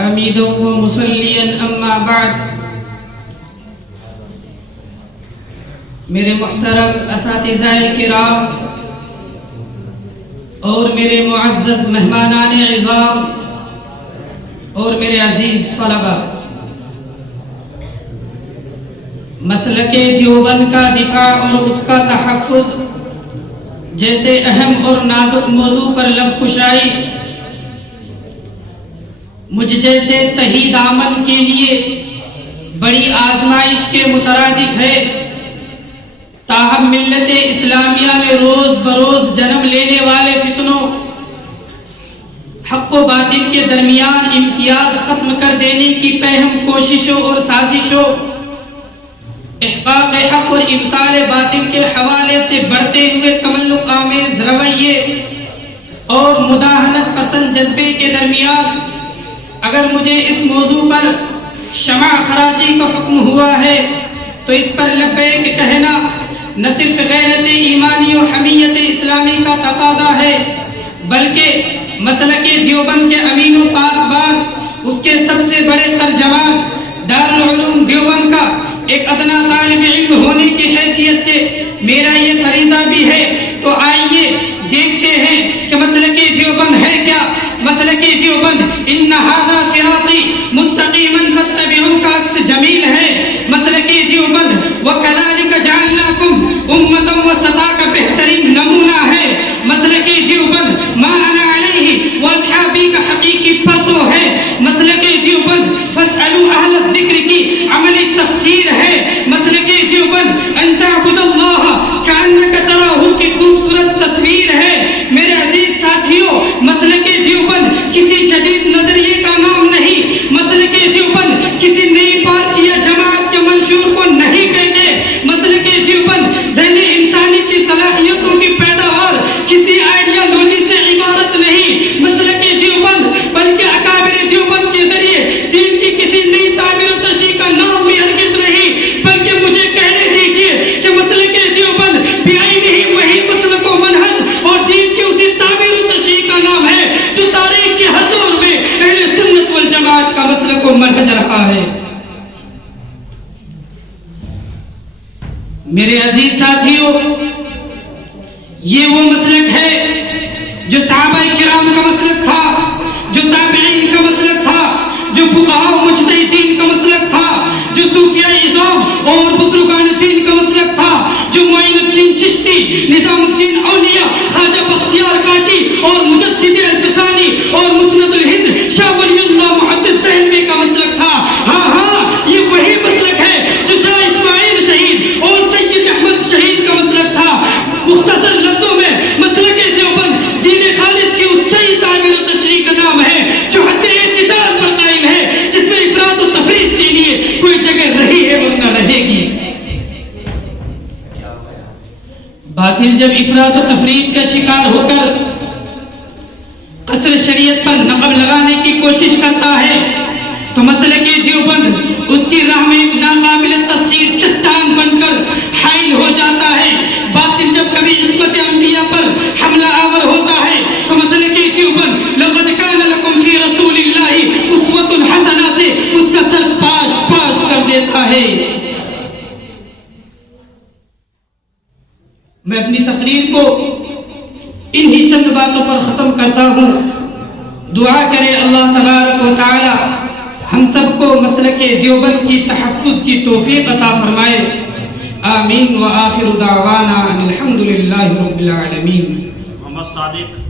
حامدا ومصليا اما بعد. میرے محترم اساتذہ کرام اور میرے معزز مہمانان عظام اور میرے عزیز طلبہ، مسلک دیوبند کا دفاع اور اس کا تحفظ جیسے اہم اور نازک موضوع پر لب کشائی مجھ جیسے تہی دامن کے لیے بڑی آزمائش کے مترادف ہے. تاہم ملت اسلامیہ میں روز بروز جنم لینے والے فتنوں، حق و باطل کے درمیان امتیاز ختم کر دینے کی پہم کوششوں اور سازشوں، احقاق حق اور ابطال باطل کے حوالے سے بڑھتے ہوئے تملق آمیز رویے اور مداہنت پسند جذبے کے درمیان اگر مجھے اس موضوع پر شمع خراشی کا حکم ہوا ہے تو اس پر لبیک کہنا نہ صرف غیرت ایمانی و حمیت اسلامی کا تقاضا ہے، بلکہ مسلک دیوبند کے امین و پاسبان، اس کے سب سے بڑے ترجمان دارالعلوم دیوبند کا ایک ادنا طالب علم ہونے کی حیثیت سے میرا یہ فریضہ بھی ہے. تو آئیے دیکھتے ہیں کہ مسلک دیوبند ہے کیا. مسلک دیوبند ان ھذا صراطی مستقیما فاتبعوہ کا عکس جمیل ہے. مسلک دیوبند وکذالک جعلناکم امۃ وسطا کا بہترین نمونہ ہے. مسلک دیوبند ما انا علیہ واصحابی کا حقیقی پرتو ہے. مسلک دیوبند فاسألوا اہل الذکر کی عملی تفسیر ہے. مسلک دیوبند ان تعبد اللہ کأنک تراہ کی خوبصورت تصویر ہے. میرے عزیز ساتھیوں، مسلک دیوبند کسی جدید نظریے کا نام نہیں. مسلک دیوبند کسی نئی پارٹی یا جماعت کے منشور کو نہیں کہتے. مسلک دیوبند ذہن انسانی کی صلاحیتوں کی پیداوار کسی آئیڈیالوجی سے عبارت نہیں. مسلک دیوبند بلکہ اکابر دیوبند کے ذریعے دین کی کسی نئی تعبیر و تشریح کا نام بھی ہرگز نہیں، بلکہ مجھے کہنے دیجیے کہ مسلک دیوبند بعینہ ہی وہی مسلک و منہج اور دین کی اسی تعبیر و تشریح کا نام ہے جو تاریخ کے ہر دور میں اہل سنت والجماعت کا مسلک و منہج رہا ہے. میرے عزیز ساتھیوں، یہ وہ مسلک ہے جو صحابہ کرام کا مسلک تھا، جو تابعین کا مسلک تھا، جو فقہاء و مجتہدین کا مسلک تھا، جو صوفیاء اعظام اور بزرگان دین کا مسلک تھا، جو معین الدین چشتی، نظام الدین اولیاء، خواجہ بختیار کاکی اور مجدد الفسانی اور مسند الہند شاہ ولی اللہ محدث دہلوی کا مسلک تھا. ہاں ہاں، یہ وہی مسلک ہے جو شاہ اسماعیل شہید اور سید احمد شہید کا مسلک تھا. مختصر لفظوں میں مسلک دیوبند دین خالص کی اس صحیح تعبیر و تشریح کا نام ہے جو حد اعتدال پر قائم ہے، جس میں افراط و تفریط کے لیے کوئی جگہ رہی ہے اور نہ رہے گی. باطل جب افراط و تفریط کا شکار ہو کر قصر شریعت پر نقب لگانے کی کوشش کرتا ہے تو مسلک دیوبند اس کی راہ میں ناقابل تسخیر چٹان بن کر حائل ہو جاتا ہے. باطل جب کبھی عصمت انبیاء پر حملہ آور ہوتا ہے تو مسلک دیوبند لقد کان لکم فی رسول اللہ اسوۃ حسنہ سے اس کا سر پاش پاش کر دیتا ہے. میں اپنی تقریر کو انہی چند باتوں پر ختم کرتا ہوں. دعا کرے اللہ تبارک و تعالی ہم سب کو مسلک دیوبند کی تحفظ کی توفیق عطا فرمائے. آمین. وآخر دعوانا ان الحمد للہ رب العالمین. محمد صادق